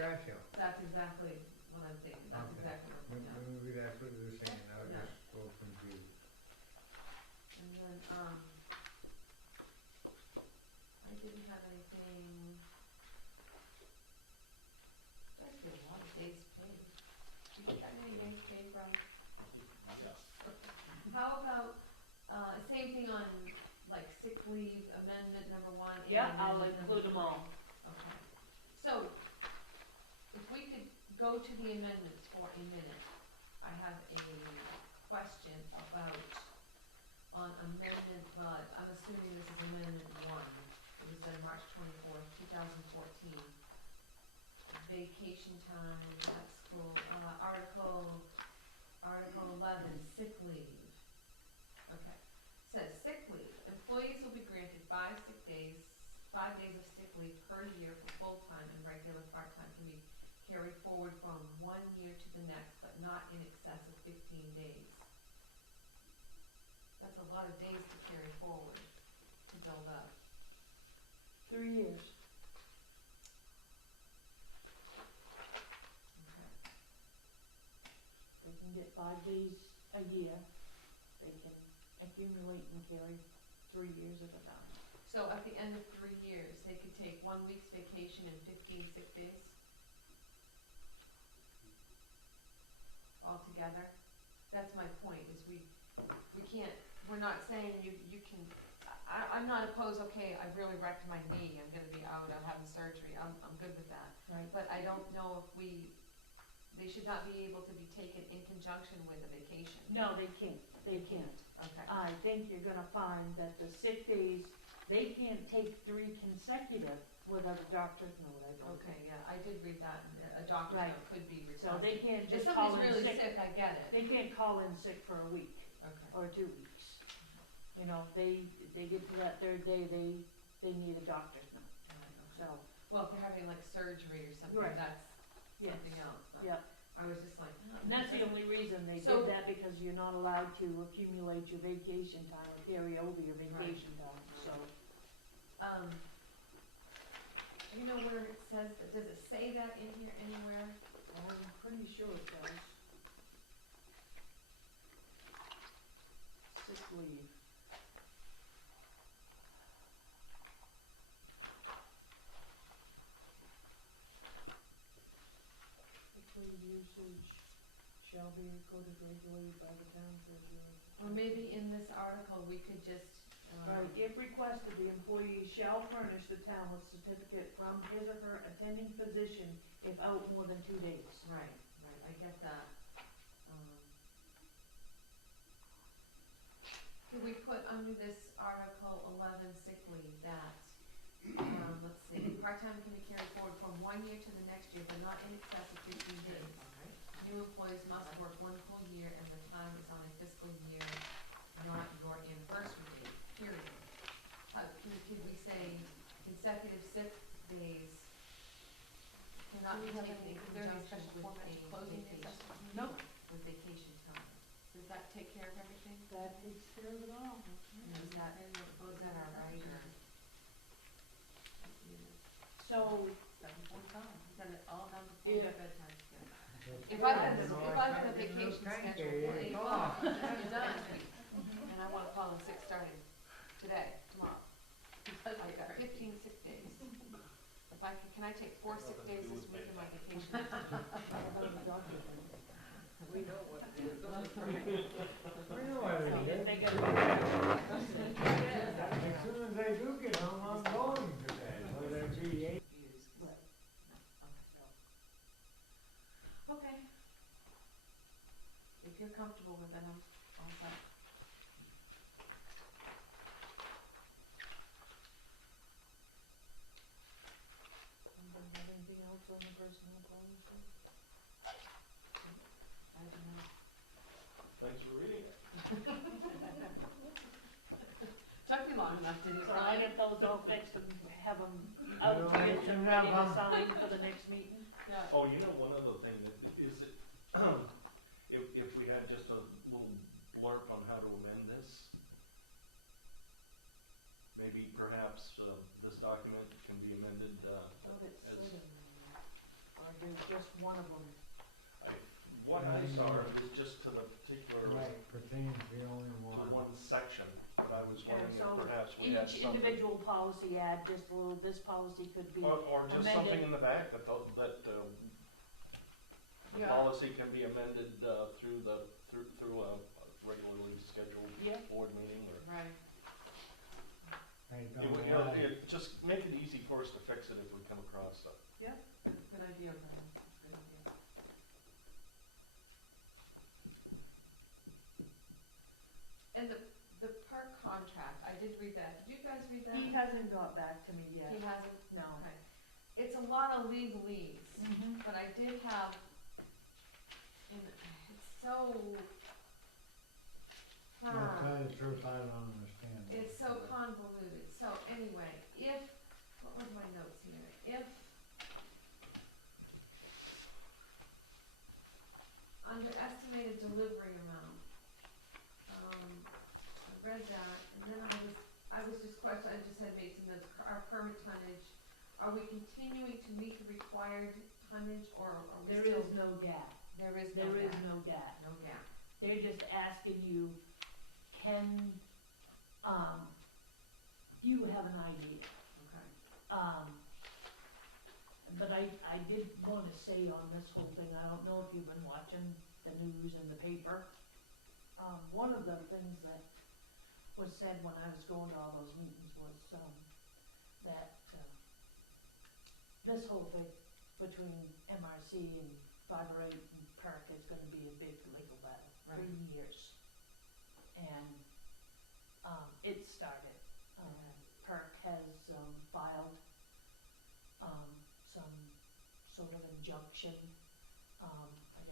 scratch out. That's exactly what I'm thinking, that's Okay. exactly what I'm thinking. Maybe that's what you were saying, I was Yeah. just a little confused. And then, I didn't have anything. You guys get a lot of days paid. Do you get that many days paid, Brian? Yeah. How about, same thing on like sick leave amendment number 1 and Yeah, I'll amendment include them number all. 3. Okay. So, if we could go to the amendments for a minute, I have a question about on amendment, well, I'm assuming this is amendment 1. It was done March 24th, 2014. Vacation time, that's school, Article 11, sick leave. Okay. Says sick leave. Employees will be granted 5 days of sick leave per year for full-time and regular part-time can be carried forward from 1 year to the next, but not in excess of 15 days. That's a lot of days to carry forward, to build up. 3 years. Okay. They can get 5 days a year. They can accumulate and carry 3 years at a time. So at the end of 3 years, they could take 1 week's vacation and 15 sick days? Altogether? That's my point, is we can't, we're not saying you can, I'm not opposed, okay, I really wrecked my knee, I'm gonna be out, I'm having surgery, I'm good with that. Right. But I don't know if they should not be able to be taken in conjunction with a vacation. No, they can't. They can't. Okay. I think you're gonna find that the sick days, they can't take 3 consecutive without a doctor's note, I believe. Okay, yeah, I did read that, and a doctor's Right. note could be requested. So they can't If just call somebody's in really sick. sick, I get it. They can't call in sick for a week Okay. or 2 weeks. You know, they get to that 3rd day, they need a doctor's note. Alright, okay. So, Well, if they're having like surgery or something, Right. that's yes, something else, but yeah. I was just like, oh. And that's the only reason they So- did that, because you're not allowed to accumulate your vacation time or carry over your vacation time, so. You know where it says, does it say that in here anywhere? I'm pretty sure it does. Sick leave. Sick leave usage shall be recorded regularly by the town treasurer. Or maybe in this article, we could just, Right, if requested, the employee shall furnish the town with certificate from his or her attending physician if out more than 2 days. right, I get that. Could we put under this Article 11 sick leave that, let's see, part-time can be carried forward from 1 year to the next year, but not in excess of 15 days. New employees must work 1 full year and the time is on a fiscal year, not your anniversary date, period. Could we say consecutive sick days cannot be taken in conjunction with a vacation? Nope. With vacation time. Does that take care of everything? That takes care of it all. Is that all right, or? So, 7:45, we got it all done before Yeah. bedtime. If I've got a vacation Time scheduled period, for 8 it's o'clock, off. I'm done, and I wanna call in sick starting today, tomorrow. I've got 15 sick days. If can I take 4 sick days this week in my vacation? we know what it is. We know what So it if is. they get As soon as I do get home, I'm going to bed, whether it be 8. Right. Okay. If you're comfortable with it, I'm all set. Anybody have anything else on the personal policy? I don't know. Thanks for reading it. Took me long enough, didn't it, So I Brian? get those all fixed and have them out You to know, you I and should ready have to sign for the next meeting. Yeah. Oh, you know, one other thing, is it, if we had just a little blurb on how to amend this, maybe perhaps this document can be amended Thought it as, said in the article. one of them. What I saw was just to the particular, Right, pertains the only to one. one section, but I was wondering so if perhaps we had Each something. individual policy add just a little, this policy could be, Or just amended. something in the back that the Yeah. policy can be amended, through a regularly scheduled yeah, board meeting, or. Right. I It don't would, know. just make it easy for us to fix it if we come across stuff. Good idea, Brian. Good idea. And the park contract, I did read that. Did you guys read that? he hasn't got back to me yet, He hasn't? no. Okay. It's a lot of legalese, Mm-hmm. but I did have, and it's so, To tell you the truth, I don't understand. it's so convoluted. So anyway, what was my notes here? If under estimated delivery amount, I read that, and then I was just questioning, I just had made some notes, our permit tonnage, are we continuing to meet the required tonnage, or are we There still? is no gap, There is no there is gap. no gap. No gap. They're just asking you, do you have an idea? Okay. But I did wanna say on this whole thing, I don't know if you've been watching the news and the paper. One of the things that was said when I was going to all those meetings was, that, this whole thing between MRC and 508 and PERC is gonna be a big legal battle for Right. years. And, it started. Okay. PERC has, filed, some sort of injunction. I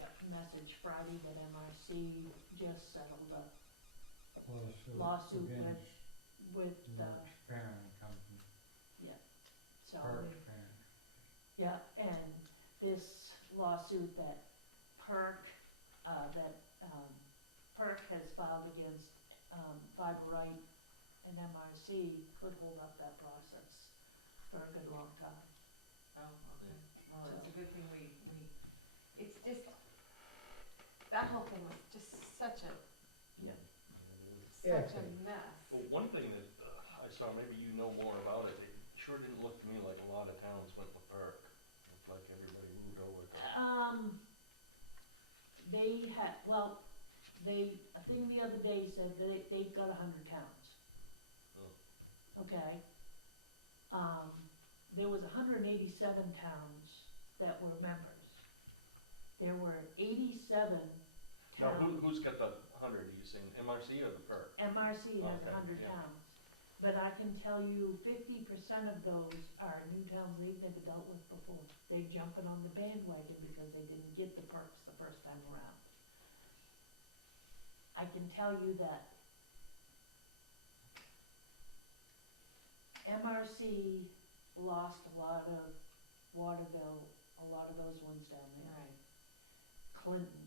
got a message Friday that MRC just settled a lawsuit against with, Mark's parent company, so. Park's parent. Yeah, and this lawsuit that PERC, PERC has filed against, Fiber Right and MRC could hold up that process for a good long time. Oh, okay. Well, it's a good thing it's just, that whole thing was just such a mess. Well, one thing that I saw, maybe you know more about it, it sure didn't look to me like a lot of towns went with PERC. Looked like everybody moved over to. They had, well, a thing the other day said they've got 100 towns. Oh. Okay? There was 187 towns that were members. There were 87 Now, towns. who's got the 100, are you saying MRC or the PERC? MRC has Okay, 100 yeah. towns. But I can tell you 50% of those are new towns they've never dealt with before. They're jumping on the bandwagon because they didn't get the perks the first time around. I can tell you that MRC lost a lot of Waterville, a lot of those ones down there. Right. Clinton,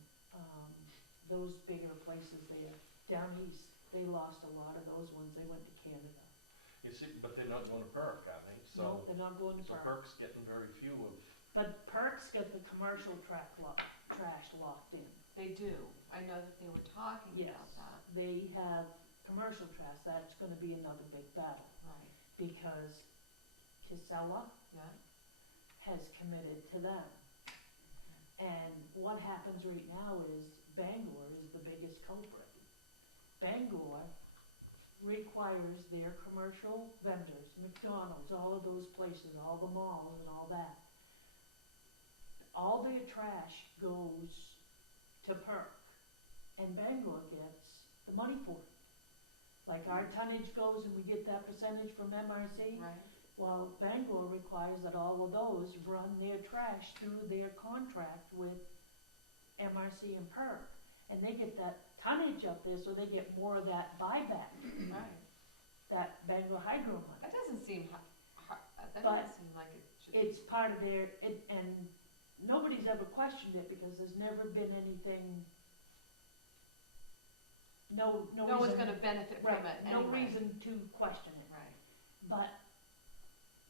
those bigger places there. Down east, they lost a lot of those ones, they went to Canada. You see, but they're not going to PERC, are they? No, So, they're not going to so PERC. PERC's getting very few of. But PERC's got the commercial trash locked in. They do. I know that they were talking Yes. about that. They have commercial trash, that's gonna be another big battle, Right. because Casella Yeah. has committed to them. And what happens right now is Bangor is the biggest culprit. Bangor requires their commercial vendors, McDonald's, all of those places, all the malls and all that. All their trash goes to PERC, and Bangor gets the money for it. Like our tonnage goes and we get that percentage from MRC. Right. Well, Bangor requires that all of those run their trash through their contract with MRC and PERC. And they get that tonnage up there, so they get more of that buyback, Right. that Bangor Hydro money. That doesn't seem that But doesn't seem like it should. It's part of their, and nobody's ever questioned it because there's never been anything, no No one's reason, gonna benefit from right, it no anyway. reason to question it. Right. But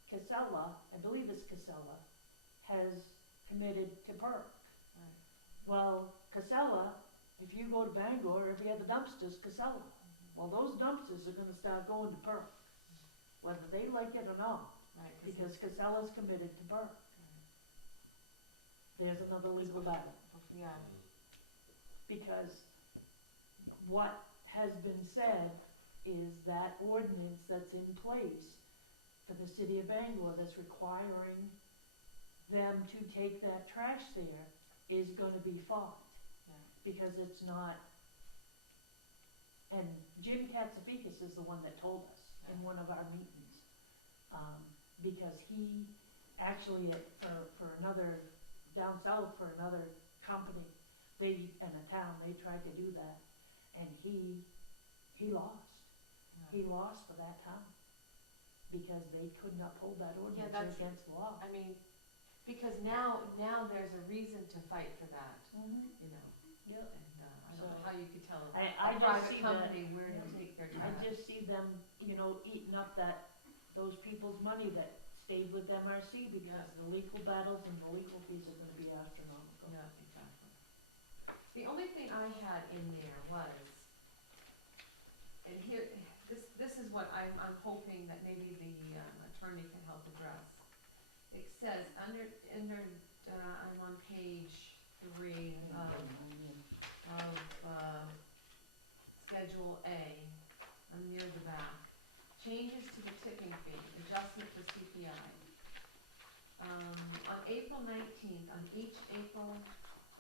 Casella, I believe it's Casella, has committed to PERC. Right. Well, Casella, if you go to Bangor, every other dumpster's Casella. Well, those dumpsters are gonna start going to PERC, whether they like it or not, Right, because Casella's committed to PERC. There's another legal battle, yeah, because what has been said is that ordinance that's in place for the city of Bangor that's requiring them to take that trash there is gonna be fought, yeah, because it's not. And Jim Katsifikis is the one that told us in one of our meetings, because he actually, for another, down south for another company, in a town, they tried to do that, and he lost. He lost for that town, because they couldn't uphold that ordinance that's- against the law. I mean, because now there's a reason to fight for that, you know, Yeah. and, I don't know So- how you could tell I a just private see company that, where to yeah. take their I trash. just see them, eating up those people's money that stayed with MRC, because the legal battles and the legal fees are gonna be astronomical. Yeah, exactly. The only thing I had in there was, and here, this is what I'm hoping that maybe the attorney can help address. It says, under, I'm on page 3 of Schedule A, I'm near the back. Changes to the tipping fee, adjustment for CPI. On April 19th, on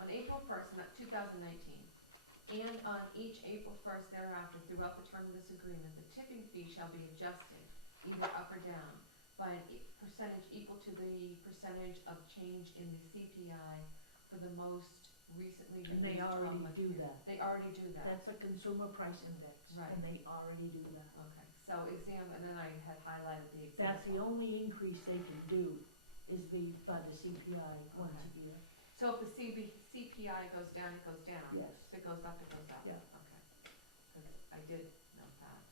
April 1st, 2019, and on each April 1st thereafter, throughout the term of this agreement, the tipping fee shall be adjusted, either up or down, by a percentage equal to the percentage of change in the CPI for the most recently And released they already 12-month do period. that. They already do that. That's a consumer price index, Right. and they already do that. Okay, so and then I had highlighted the example. That's the only increase they can do, is by the CPI once a year. So if the CPI goes down, it goes down? Yes. If it goes up, it goes up? Yeah. Okay, because I did note that.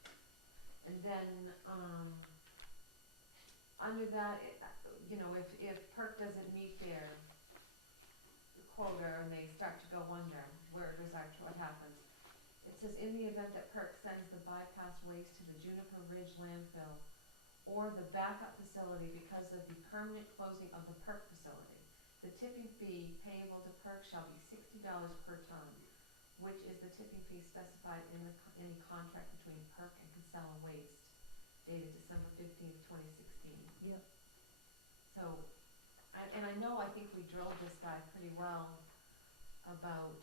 And then, under that, if PERC doesn't meet their quota and they start to go under, what happens? It says, in the event that PERC sends the bypass waste to the Juniper Ridge landfill or the backup facility because of the permanent closing of the PERC facility, the tipping fee payable to PERC shall be $60 per ton, which is the tipping fee specified in any contract between PERC and Casella Waste, dated December 15th, 2016. Yep. So, and I know, I think we drilled this guy pretty well about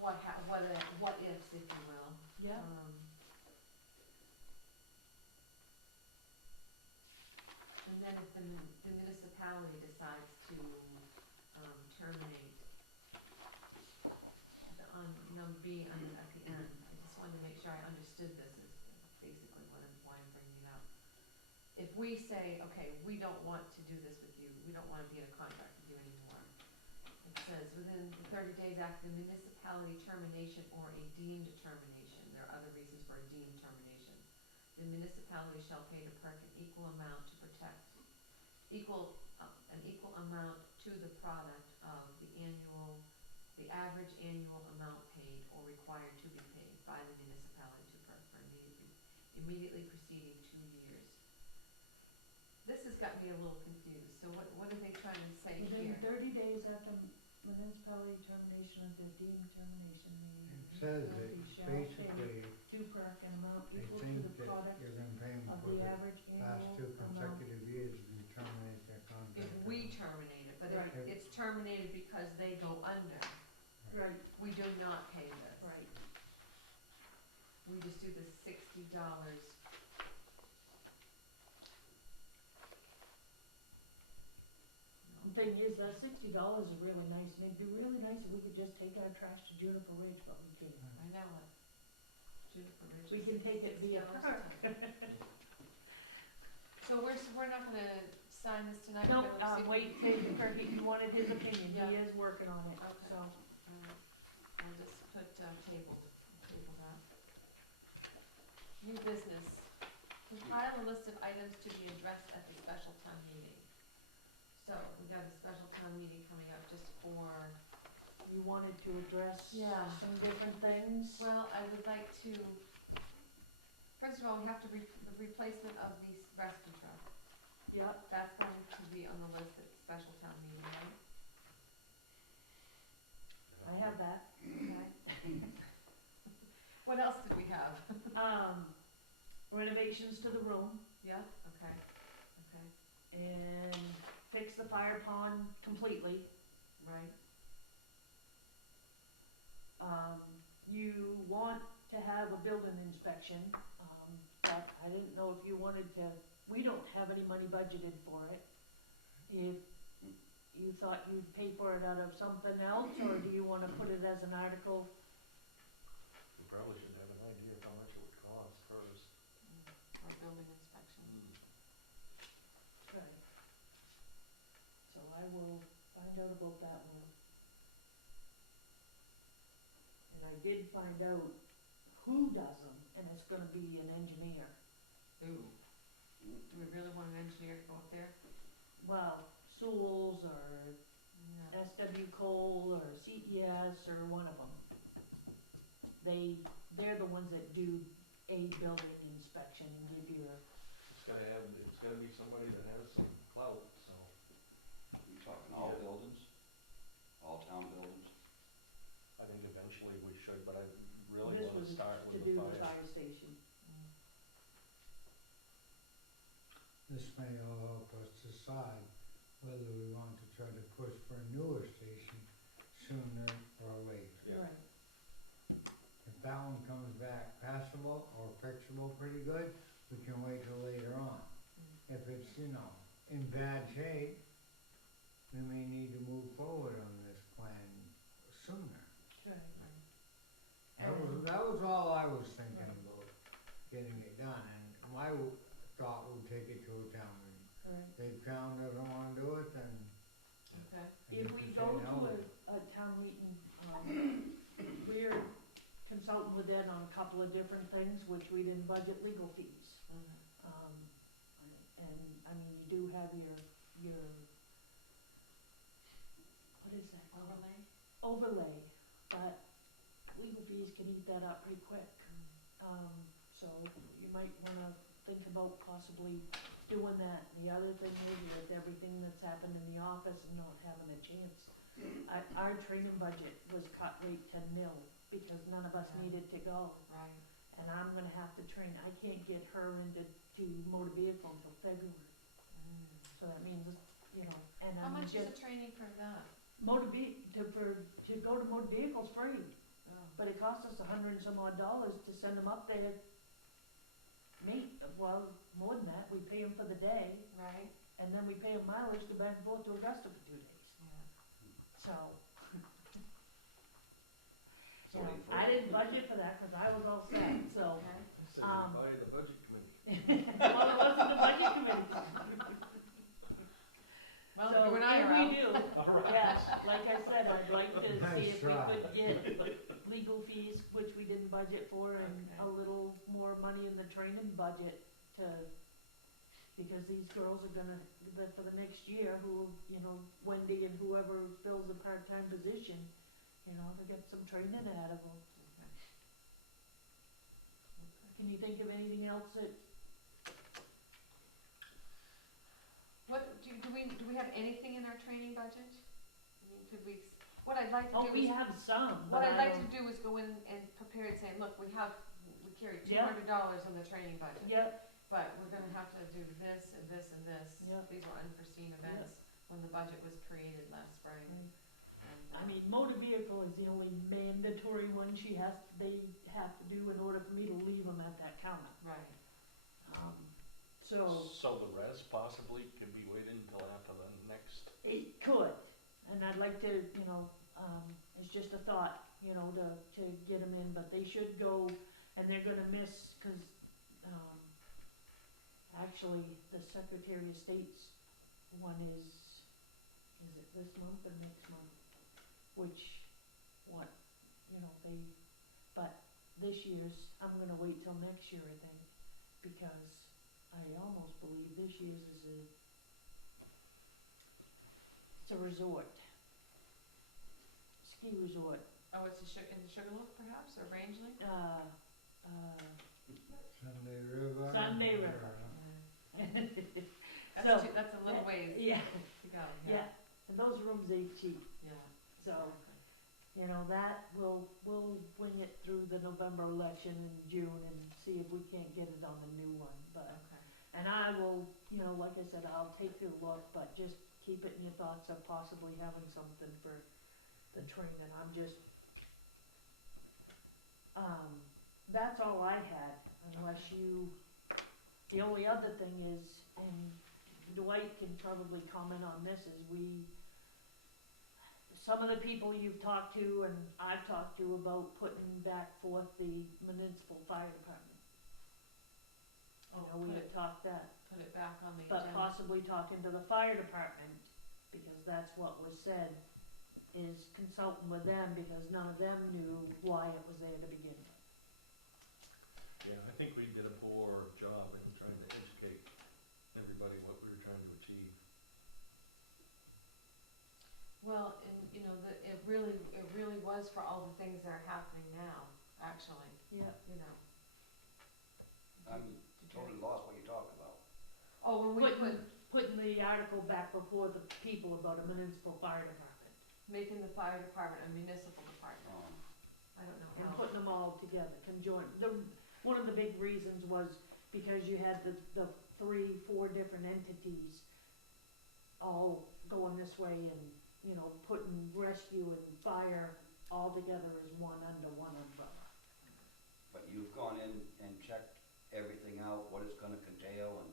what ifs, if you will. Yeah. And then if the municipality decides to terminate on number B at the end, I just wanted to make sure I understood this is basically why I'm bringing it up. If we say, okay, we don't want to do this with you, we don't want to be in a contract with you anymore, it says within 30 days after the municipality termination or a deemed termination, there are other reasons for a deemed termination, the municipality shall pay the PERC an equal amount to protect, an equal amount to the product of the average annual amount paid or required to be paid by the municipality to PERC for immediately preceding 2 years. This has got me a little confused. So what are they trying to say Within here? 30 days after municipality termination of their deemed termination, It says that shall pay basically, to PERC an amount they equal to think the that product you're gonna pay them of for the the average last annual 2 amount. consecutive years if you terminate their contract. If we terminate it, but Right. it's terminated because they go under, Right, we do not pay this. right. We just do the $60. The thing is, that $60 is really nice, and it'd be really nice if we could just take our trash to Juniper Ridge, but we can't. I know it. Juniper Ridge. We can take it via $60 a PERC. ton. So we're not gonna sign this tonight? No, We're gonna see- wait, Kirk, he wanted his opinion, Yeah. he is working on it, Okay. so. I'll just put table that. New business. Compile a list of items to be addressed at the special town meeting. town meeting coming up, just for, You wanted to address Yeah. some different things? well, I would like to, first of all, we have to the replacement of the rescue truck. Yep, That's going to be on the list at the special town meeting, right? I have that. Okay. What else did we have? Renovations to the room Yeah, okay, okay, and fix the fire pond completely. right, You want to have a building inspection, but I didn't know if you wanted to, we don't have any money budgeted for it. If you thought you'd pay for it out of something else, or do you wanna put it as an article? You probably should have an idea of how much it would cost first. for a building inspection. Right. So I will find out about that one. And I did find out who does them, and it's gonna be an engineer. Ooh, do we really want an engineer to go up there? Well, Sewell's or Yeah. SW Cole or CES or one of them. They're the ones that do a building inspection and give you a, It's gotta be somebody that has some clout, so. You talking all Yeah. buildings? All town buildings? I think eventually we should, but I really this wanna was start to with do the the fire. fire station. Mm. This may all help us decide whether we want to try to push for a newer station sooner or later. Yeah. Right. If that one comes back passable or fixable pretty good, we can wait till later on. Mm. If it's, in bad shape, we may need to move forward on this plan sooner. Right. That was all I was thinking about, getting it done, and my thought would take it to a town meeting. Right. If town doesn't wanna do it, then Okay. I If guess we say go no. to a town meeting, we're consulting with Ed on a couple of different things, which we didn't budget legal fees. And, I mean, you do have your, what is that called? Overlay? Overlay, but legal fees can eat that up pretty quick. So you might wanna think about possibly doing that. The other thing is with everything that's happened in the office and not having a chance. Our training budget was cut right to nil because none of us Yeah. needed to go. Right. And I'm gonna have to train, I can't get her into motor vehicle until February. Mm. So that means, and How I'm much is just, the training for that? to go to motor vehicles free. Oh. But it cost us $100 and some odd to send them up there. Well, more than that, we pay them for the day, Right, and then we pay them mileage to back and forth to Augusta for 2 days. yeah. So, So what do you I didn't budget for that, cause I was all set, so. Okay. Says Um, by the budget committee. Well, it wasn't the budget committee. Well, So you and I if are we out. do, Alright. yes, like I said, I'd like to Nice see if we try. could get legal fees, which we didn't budget for, and Okay. a little more money in the training budget to, because these girls are gonna, for the next year, who, Wendy and whoever fills a part-time position, to get some training out of them. Okay. Can you think of anything else that, What, do we have anything in our training budget? I mean, could we, what I'd like to oh, do we is, have some, what but I'd I like to don't. do is go in and prepare and say, look, we carry Yeah. $200 in the training budget. Yep, But we're gonna have to do this and this and this. Yeah. These were unforeseen events when the budget was created last spring. And, I mean, motor vehicle is the only mandatory one they have to do in order for me to leave them at that counter. Right. So, So the rest possibly could be waited until after the next. it could, and I'd like to, it's just a thought, to get them in, but they should go, and they're gonna miss, cause, actually, the Secretary of State's one is it this month or next month? Which, but this year's, I'm gonna wait till next year, I think, because I almost believe this year's is it's It's a resort. Ski resort. Oh, it's in Sugarloaf perhaps, or Rangeley? Sunday River. Sunday River. So, That's a little ways Yeah, to go, yeah, and those rooms ain't cheap, Yeah. so, you know, that, we'll wing it through the November election in June and see if we can't get it on the new one, but, Okay. and I will, you know, like I said, I'll take a look, but just keep it in your thoughts of possibly having something for the training, I'm just, that's all I had, unless you, the only other thing is, and Dwight can probably comment on this, is some of the people you've talked to and I've talked to about putting back forth the municipal fire department. You know, we had talked that, Put it back on the but agenda. possibly talking to the fire department, because that's what was said, is consulting with them, because none of them knew why it was there to begin with. Yeah, I think we did a poor job in trying to educate everybody what we were trying to achieve. Well, and, you know, it really was for all the things that are happening now, actually, Yep. you know. I'm totally lost what you're talking about. Oh, when we put, Putting the article back before the people about a municipal fire department, making the fire department a municipal department, I don't know and how. putting them all together, conjoined. One of the big reasons was because you had the 3-4 different entities all going this way and, you know, putting rescue and fire all together as one under one umbrella. But you've gone in and checked everything out, what it's gonna entail and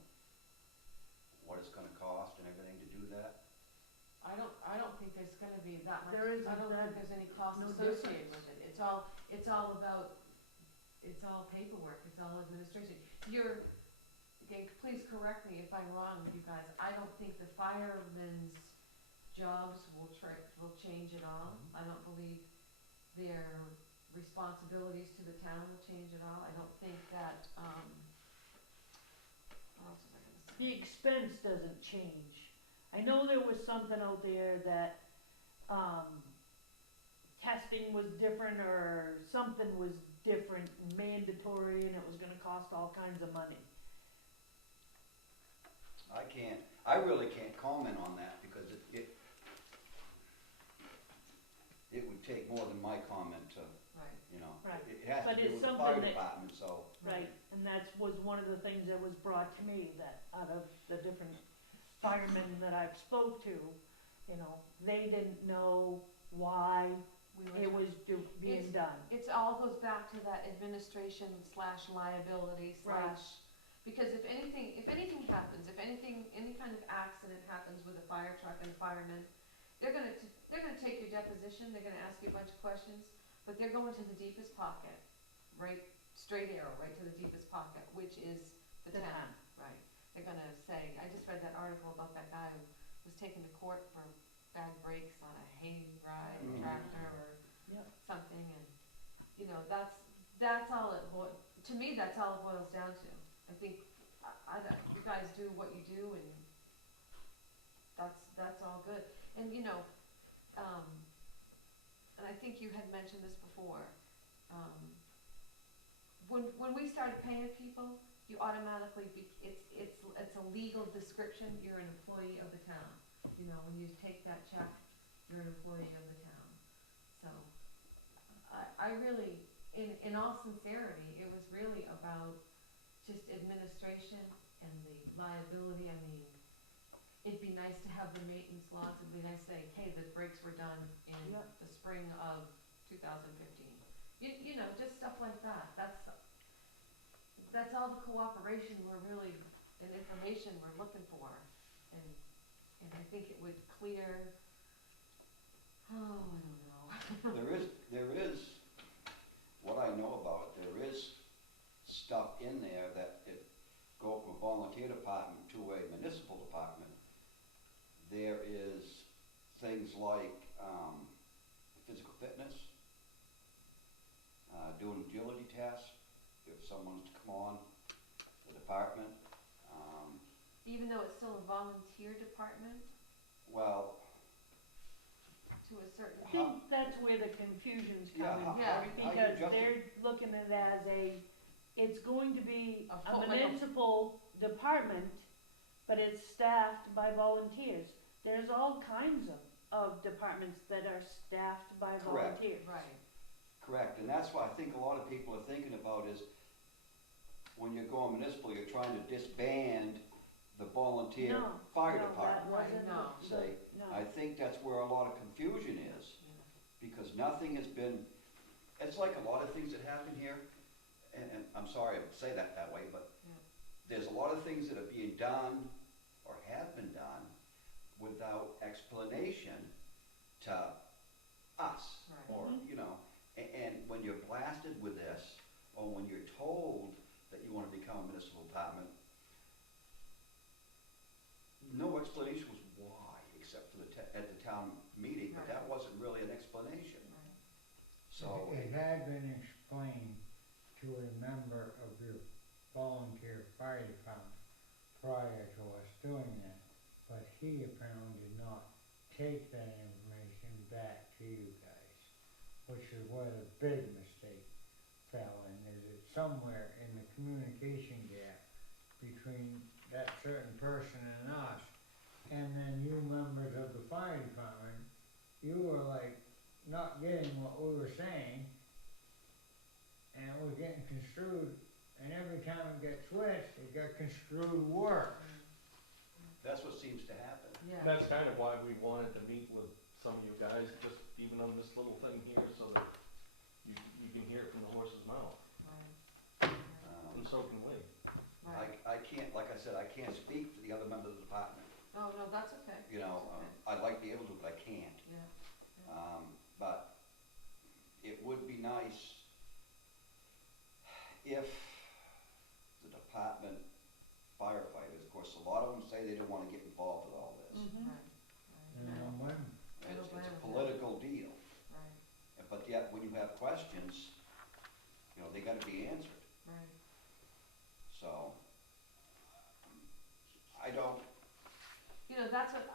what it's gonna cost and everything to do that? I don't think there's gonna be that much, There isn't I don't think that- there's any cost no associated difference. with it. It's all about, it's all paperwork, it's all administration. Okay, please correct me if I'm wrong, you guys, I don't think the firemen's jobs will change at all. I don't believe their responsibilities to the town will change at all. I don't think that, what else was I gonna say? The expense doesn't change. I know there was something out there that, testing was different or something was different, mandatory, and it was gonna cost all kinds of money. I really can't comment on that because it would take more than my comment to, Right. you know. Right. It has But to it's do with the something fire that- department, so. Right, and that was one of the things that was brought to me, that out of the different firemen that I've spoke to, you know, they didn't know why it was being done. It's all goes back to that administration / liability / Right. because if anything happens, any kind of accident happens with a fire truck and firemen, they're gonna take your deposition, they're gonna ask you a bunch of questions, but they're going to the deepest pocket, right, straight arrow, right to the deepest pocket, which is the The town, town. right? They're gonna say, I just read that article about that guy who was taken to court for bad brakes on a hay ride tractor or Yep. something, and, you know, that's all to me, that's all it boils down to. I think, you guys do what you do, and that's all good. And, you know, and I think you had mentioned this before, when we started paying people, you automatically, it's a legal description, you're an employee of the town. You know, when you take that check, you're an employee of the town. So, I really, in all sincerity, it was really about just administration and the liability. I mean, it'd be nice to have the maintenance logs, it'd be nice to say, hey, the brakes were done in Yep. the spring of 2015. You know, just stuff like that. That's all the cooperation we're really, and information we're looking for. And I think it would clear, I don't know. There is, what I know about it, there is stuff in there that it go from a volunteer department to a municipal department. There is things like, physical fitness, doing agility tests, if someone's to come on the department. Even though it's still a volunteer department? Well, confusion's Yeah, coming. how Yeah. how you Because justify, they're looking at it as it's going to be A a full- like a- municipal department, but it's staffed by volunteers. There's all kinds of departments that are staffed by Correct. volunteers. Right, correct, and that's what I think a lot of people are thinking about is, when you're going municipal, you're trying to disband the volunteer No, fire no, department. that Right, wasn't no. Say, no. I think that's where a lot of confusion is, because nothing has been, it's like a lot of things that happen here, and I'm sorry to say that way, but Yeah. there's a lot of things that are being done, or have been done, without explanation to us, Right. or, Mhm. you know, and when you're blasted with this, or when you're told that you wanna become a municipal department, no explanation was why, except for at the town meeting, but Right. that wasn't really an explanation, right. so. It had been explained to a member of your volunteer fire department prior to us doing that, but he apparently did not take that information back to you guys, which is where the big mistake fell in, is it somewhere in the communication gap between that certain person and us, and then you members of the fire department, you were like not getting what we were saying, and it was getting construed, and every time it got switched, it got construed worse. That's what seems to happen. Yeah. That's kind of why we wanted to meet with some of you guys, just even on this little thing here, so that you can hear it from the horse's mouth, Right, and so can we. right. I can't, like I said, I can't speak for the other members of the department, Oh, no, that's okay. you know, That's okay. I'd like to be able to, but I can't. Yeah, But it would be nice if the department firefighters, of course, a lot of them say they don't wanna get involved with all this. right, Mhm. right. You know, when, I don't It's blame a them. political deal, Right, but yet when you have questions, you know, they gotta be answered, right. so. I don't, You know, that's what,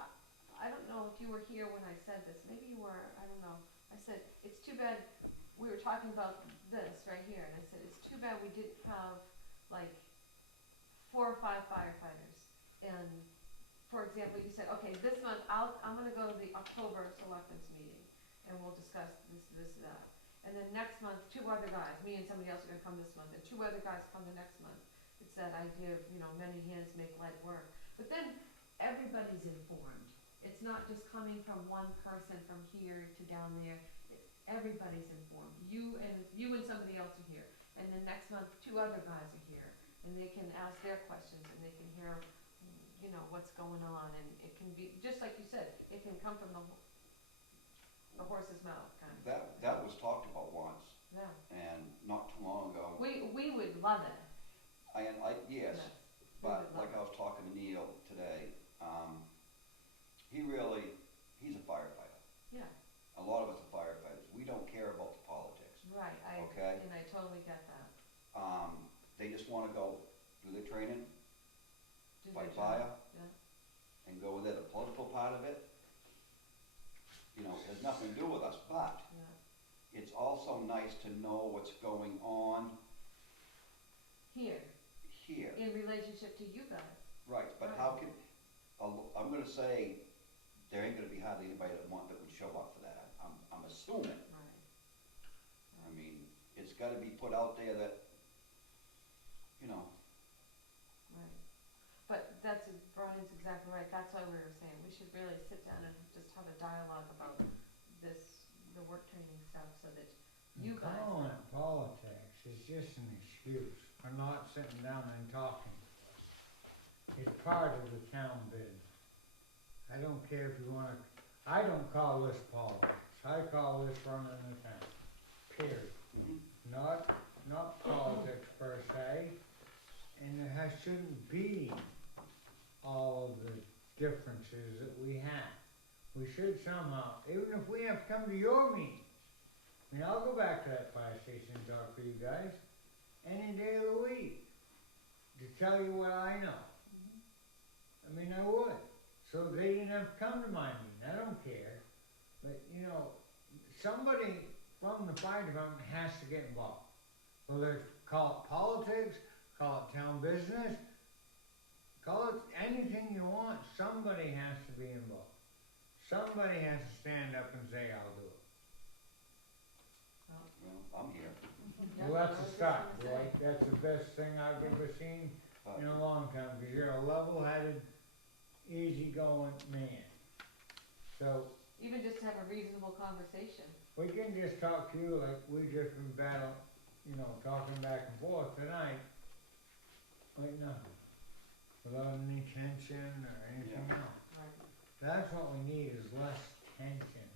I don't know if you were here when I said this, maybe you were, I don't know. I said, it's too bad, we were talking about this right here, and I said, it's too bad we didn't have like 4 or 5 firefighters. And, for example, you said, okay, this month, I'm gonna go to the October Selectmen's meeting, and we'll discuss this, that. And then next month, 2 other guys, me and somebody else are gonna come this month, and 2 other guys come the next month. It's that idea of, you know, many hands make light work. But then, everybody's informed. It's not just coming from one person from here to down there. Everybody's informed. You and somebody else are here. And then next month, 2 other guys are here. And they can ask their questions and they can hear, you know, what's going on. And it can be, just like you said, it can come from the horse's mouth, kind of. that was talked about once, Yeah. and not too long ago, We would love it. yes, We but would like I love was talking to Neil today, he's a firefighter. it. Yeah, A lot of us are firefighters, we don't care about the politics, right. Okay. And I totally get that. they just wanna go do their training, Do their fight job. fire, Yeah. and go with it. The political part of it, you know, has nothing to do with us, but Yeah. it's also nice to know what's going on Here, here. in relationship to you guys. Right, but Right. how can, I'm gonna say, there ain't gonna be hardly anybody that would show up for that, I'm assuming. Right. I mean, it's gotta be put out there that, you know, Right. But Brian's exactly right. That's why we were saying, we should really sit down and just have a dialogue about this, the work training stuff, so that you guys. calling it politics is just an excuse for not sitting down and talking to us. It's part of the town business. I don't care if you wanna, I don't call this politics, I call this running the town, period. Not politics per se, and there shouldn't be all of the differences that we have. We should somehow, even if we have to come to your meetings, I mean, I'll go back to that fire station and talk to you guys any day of the week to tell you what I know. I mean, I would. So they didn't have to come to my meeting, I don't care. But, you know, somebody from the fire department has to get involved. Whether it's, call it politics, call it town business, call it anything you want, somebody has to be involved. Somebody has to stand up and say, I'll do it. Well, I'm here. Yeah, Well, that's I a was just start, gonna say. Dwight, that's the best thing I've ever seen But in a long time, because you're a level-headed, easygoing man. So, Even just to have a reasonable conversation. we can just talk to you like we just been talking back and forth tonight, like nothing, without any tension or anything Yeah. else. Right. That's what we need, is less tension.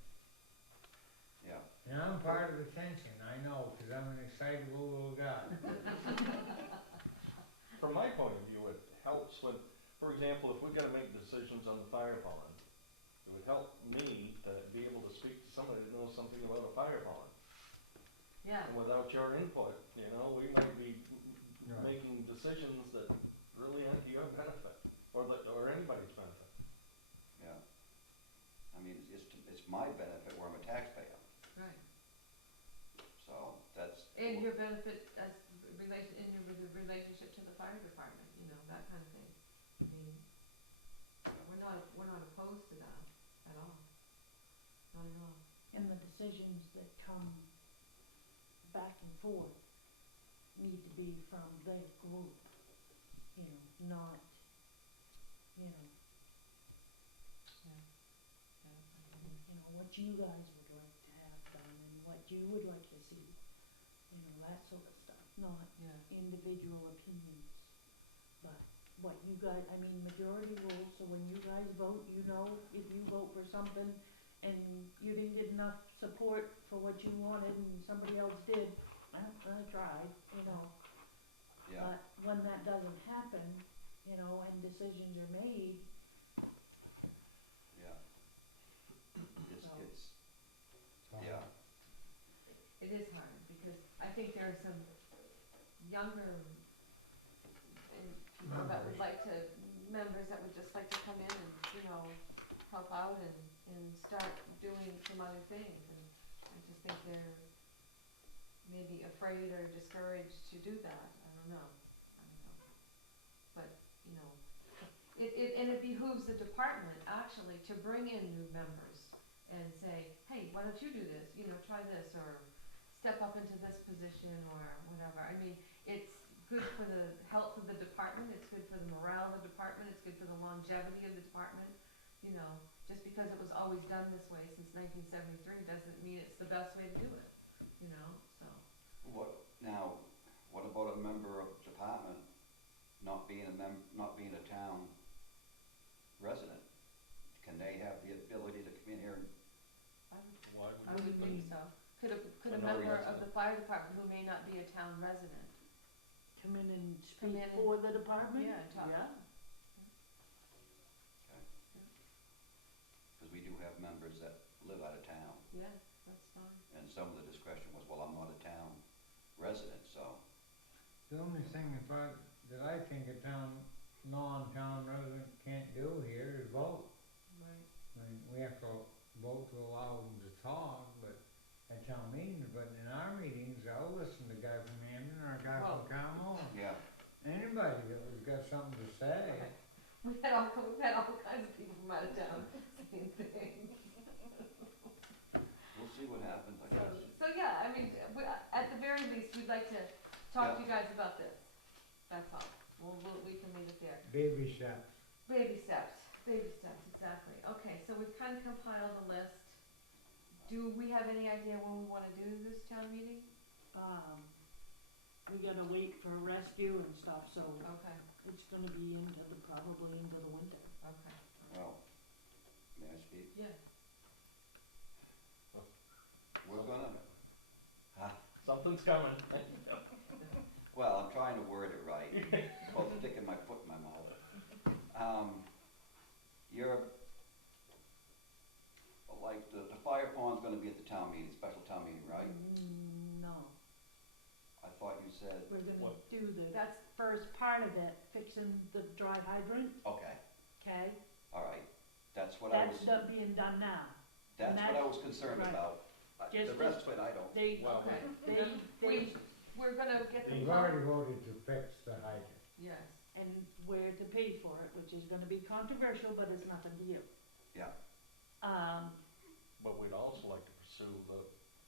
yeah, And I'm part of the tension, I know, because I'm an excitable little guy. From my point of view, it helps when, for example, if we gotta make decisions on the fire pond, it would help me to be able to speak to somebody that knows something about a fire pond. Yeah, And without your input, we might be Right. making decisions that really aren't to your benefit, or anybody's benefit. yeah. I mean, it's my benefit where I'm a taxpayer, right. so that's. And your benefit as in your relationship to the fire department, that kind of thing. I mean, we're not opposed to that at all. Not at all. And the decisions that come back and forth need to be from the group, not, what you guys would like to have done and what you would like to see, that sort of stuff, not Yeah. individual opinions. But what you guys, majority rules, so when you guys vote, if you vote for something and you didn't get enough support for what you wanted and somebody else did, well, I tried, Yeah, But when that doesn't happen, and decisions are made, yeah. So- It's, yeah, It is hard, because I think there are some younger people that would members that would just like to come in and, help out and start doing some other things, and I just think they're maybe afraid or discouraged to do that, I don't know. But, it behooves the department actually to bring in new members and say, hey, why don't you do this, try this, or step up into this position, or whatever. I mean, it's good for the health of the department, it's good for the morale of the department, it's good for the longevity of the department. Just because it was always done this way since 1973 doesn't mean it's the best way to do it, so. what about a member of the department not being a town resident? Can they have the ability to come in here and, Why I would would think so. Could a But no member reason. of the fire department who may not be a town resident, come in and Come speak in and- for the department? yeah, talk. Yeah. because we do have members that live out of town, Yeah, that's fine. and some of the discretion was, well, I'm not a town resident, so, The only thing that I think a non-town resident can't do here is vote. Right. I mean, we have to vote to allow them to talk, but at town meetings, but in our meetings, I'll listen to a guy from Hampton or a guy Well- from Carmel. yeah, Anybody that has got something to say. Okay. We've had all kinds of people from out of town, same thing. we'll see what happens, I guess. So yeah, I mean, at the very least, we'd like to talk to you guys about this. That's all. We can leave it there. Baby steps. Baby steps, exactly. Okay, so we've kind of compiled a list. Do we have any idea when we wanna do this town meeting? We gotta wait for rescue and stuff, so Okay, it's gonna be probably into the winter. okay. Well, may I speak? Yeah. We're gonna, Something's coming. well, I'm trying to word it right, both sticking my foot in my mouth. The fire pond's gonna be at the town meeting, special town meeting, right? No, I thought you said, we're gonna What? do that's first part of it, fixing the dry hydrant, okay, okay? all right, that's what I was, That's being done now. that's what I was concerned right. about, Just The rest of it, I don't. They, Well, they, We're gonna get the You've pump, already voted to fix the hydrant. yes. and where to pay for it, which is gonna be controversial, but it's nothing to you. Yeah. But we'd also like to pursue the,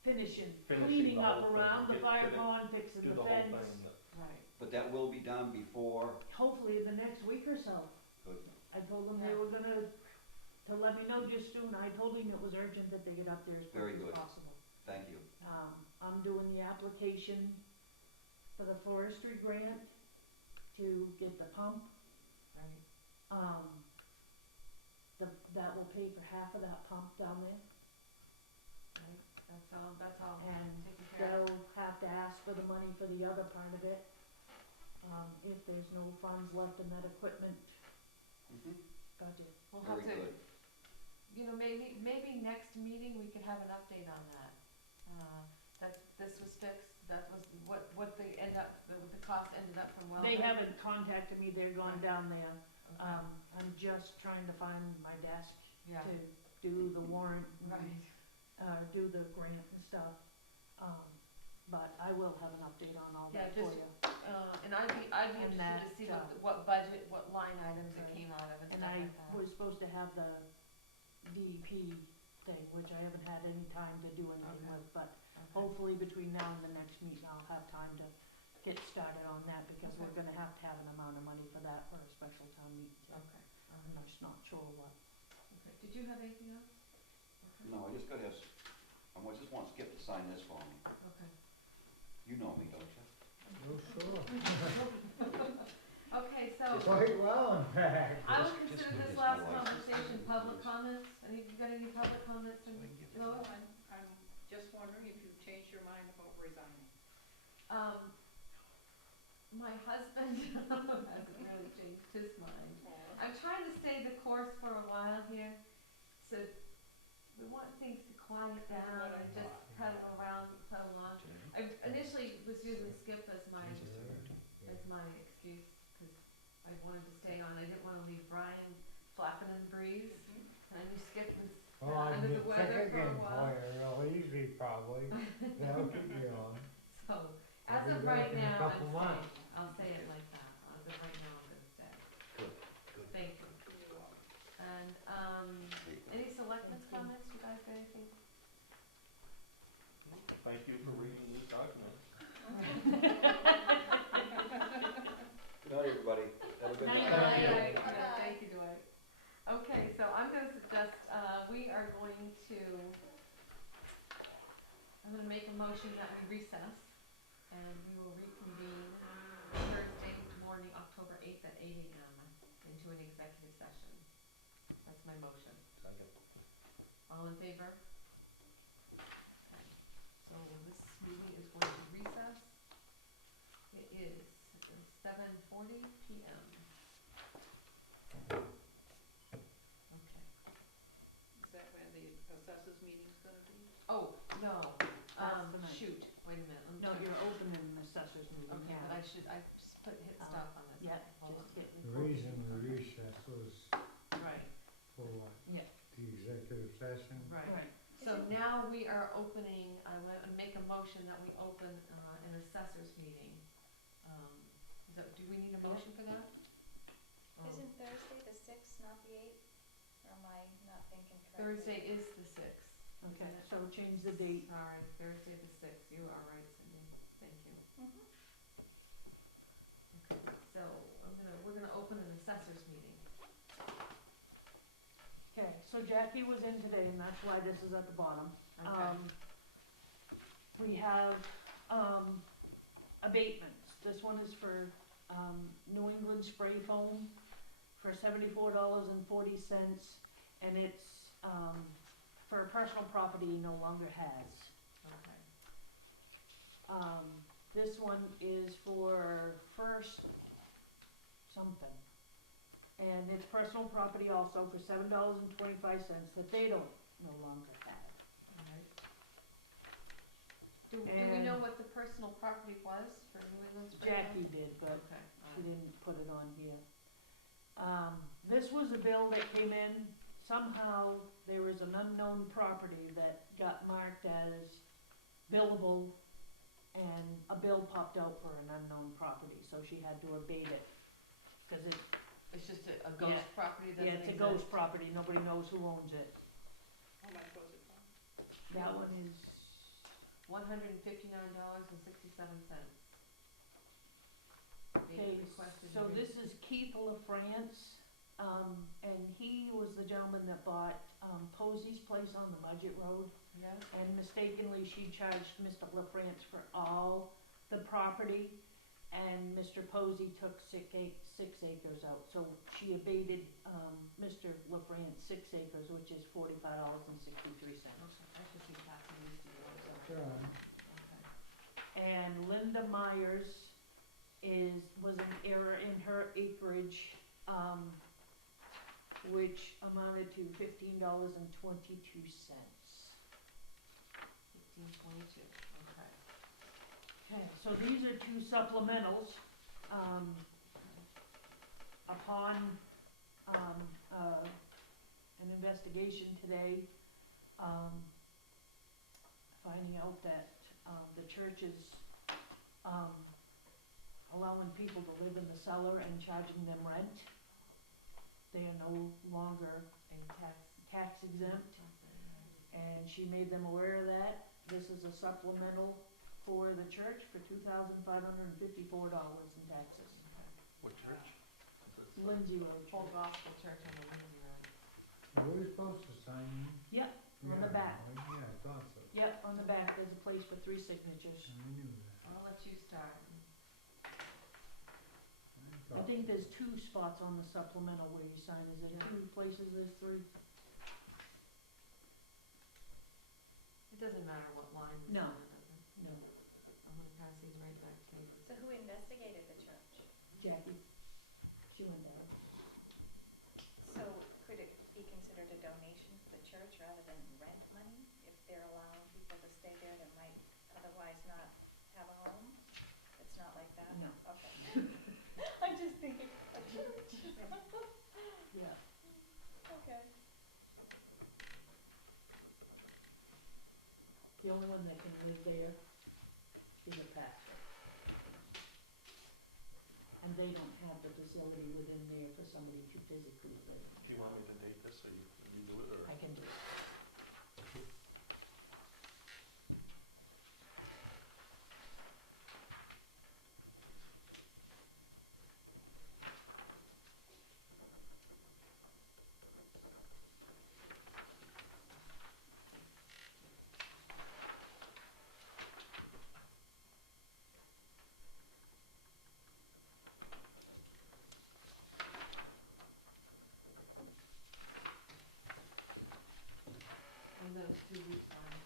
Finishing, Finishing cleaning the up whole thing, around the get fire it- pond, fixing do the the whole fence. thing. Right. But that will be done before, Hopefully the next week or so. good, I told them they Yeah. were gonna, to let me know just soon. I told him it was urgent that they get up there as Very quick as good. possible. thank you. I'm doing the application for the forestry grant to get the pump. Right. That will pay for half of that pump down there, Right, that's all and taken care of. they'll have to ask for the money for the other part of it. If there's no funds left in that equipment Mhm. budget. We'll have Very to, good. you know, maybe next meeting we could have an update on that. That this was fixed, that was what they what the cost ended up from Wellhead. They haven't contacted me, they're gone down there. Okay. I'm just trying to find my desk Yeah, to do the warrant, right, do the grant and stuff. But I will have an update on all Yeah, that for just- you. and I'd be And interested to see that, what budget, what line items it Right. came out of and And stuff I like that. was supposed to have the DEP thing, which I haven't had any time to do anything Okay. with, but Okay. hopefully between now and the next meeting, I'll have time to get started on that, because we're Okay. gonna have to have an amount of money for that for a special town meeting. too. Okay, I'm just not sure what. okay. Did you have anything else? Okay. No, I just gotta, just want Skip to sign this for me. Okay. You know me, don't you? Oh, sure. Okay, so Quite well, in fact. I would consider this last conversation public comments. You got any public comments? Lois? I'm just wondering if you've changed your mind about resigning. My husband hasn't really changed his mind. I'm trying to stay the course for a while here, so we want things to quiet down and just pedal around, pedal on. I initially was using Skip as my excuse, because I wanted to stay on. I didn't want to leave Brian flapping in the breeze, and I knew Skip was Well, I under get the sick weather for a again while. for you real easy probably. That'll keep me on. So, as I'll of be right back in a now, I'm couple staying. months. I'll say it like that. As of right now, I'm gonna stay. Good, good. Thank you. And, any selectmen's comments? You guys got anything? thank you for reading this document. Good night, everybody. Have a good Night, night. night. Yeah, thank you, Dwight. Okay, so I'm gonna suggest, we are going to, I'm gonna make a motion that we recess, and we will reconvene Thursday morning, October 8th at 8 AM into an executive session. That's my motion. Second. All in favor? Okay, so this meeting is going to recess. It is 7:40 PM. Okay. Is that when the assessors meeting's gonna be? Oh, no, That's the night. shoot, wait a minute. let me No, check. you're opening the assessors meeting, Okay, yeah. but I just hit Oh, stop on this. Yeah, Hold just on. get. The reason we recess was Right, for what? Yeah. The executive session. right. Right. So now we are opening, I want to make a motion that we open, an assessors meeting. Do we need a motion for that? Oh, Isn't Thursday the 6th, not the 8th? Or am I not thinking correctly? Thursday is the 6th. Okay, Isn't it? so change the date. Sorry, Thursday the 6th, you are right, Cindy, thank you. Mhm. Okay, so we're gonna open an assessors meeting. Okay, so Jackie was in today, and that's why this is at the bottom. Okay. We have, abatements. This one is for, New England spray foam for $74.40, and it's, for a personal property he no longer has. Okay. This one is for first something. And it's personal property also for $7.25 that they don't no longer have. Alright. Do we know what the personal property was for New England spray foam? Jackie did, but Okay, she didn't put it on here. This was a bill that came in, somehow there is an unknown property that got marked as billable, and a bill popped out for an unknown property, so she had to abate it. Cause it, It's just a ghost Yeah. property that yeah, doesn't it's a exist? ghost property, nobody knows who owns it. How much was it for? That one is, $159.67. okay, so this is Keith LaFrance, and he was the gentleman that bought, Posey's place on the Budget Road. Yeah, And mistakenly, she charged Mr. LaFrance for all the property, and Mr. Posey took 6 acres out. So she abated, Mr. LaFrance 6 acres, which is $45.63. okay, I should be passing these to you also. Sure. Okay. And Linda Myers was an error in her acreage, which amounted to $15.22. 1522, okay. Okay, so these are two supplementals. Upon, an investigation today, finding out that, the church is, allowing people to live in the cellar and charging them rent. They are no longer And tax exempt, and she made them aware of that. This is a supplemental for the church for $2,554 in taxes. What church? Lindsay Road Full Church. gospel church on the Lindsay Road. Are we supposed to sign in? Yep, on the Yeah, back. Yeah, I thought so. Yep, on the back, there's a place for 3 signatures. I knew that. I'll let you start. I think there's 2 spots on the supplemental where you sign. Is there Yeah. 2 places, there's 3? It doesn't matter what line you No. sign, does it? No. I'm gonna pass these right back to you. So who investigated the church? Jackie, she went down. So could it be considered a donation for the church rather than rent money? If they're allowing people to stay there that might otherwise not have a home? It's not like that? No. Okay. I'm just thinking, a church. Yeah. Okay. The only one that can live there is a pastor. And they don't have the facility within there for somebody to physically live. Do you want me to date this, or you do it, or? I can do it. And those 2 weeks on.